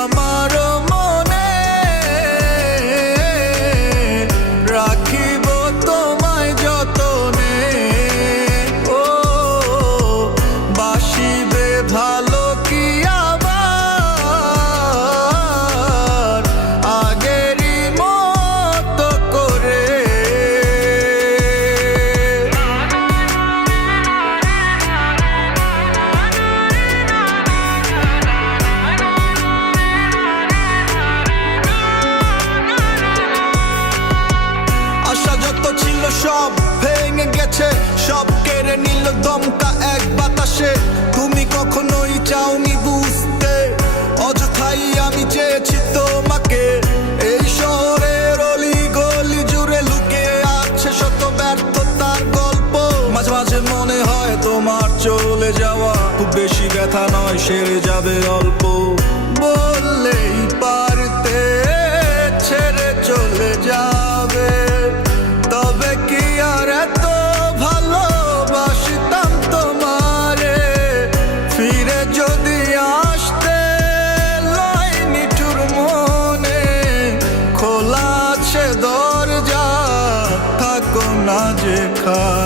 আমার মনে রাখিব তোমায় যতনে। ও বাসিবে ভালো কি আবার আগেরই মতো করে। আশা যত ছিল সব ভেঙে গেছে, সব কেড়ে নিল দমকা এক বাতাসে। তুমি কখনোই চাওনি বুঝতে, অযথাই আমি চেয়েছি তোমাকে। এই শহরের অলি গলি জুড়ে লুকিয়ে আছে শত ব্যর্থতার গল্প। মাঝে মাঝে মনে হয় তোমার চলে যাওয়া খুব বেশি ব্যথা নয়, সেরে যাবে অল্প। বললেই পারতে ছেড়ে চলে যাবে, তবে কি আর এত ভালোবাসতাম তোমারে। ফিরে যদি আসতে লয় নিঠুর মনে, খোলা আছে দরজা, থাকো না যেখানে।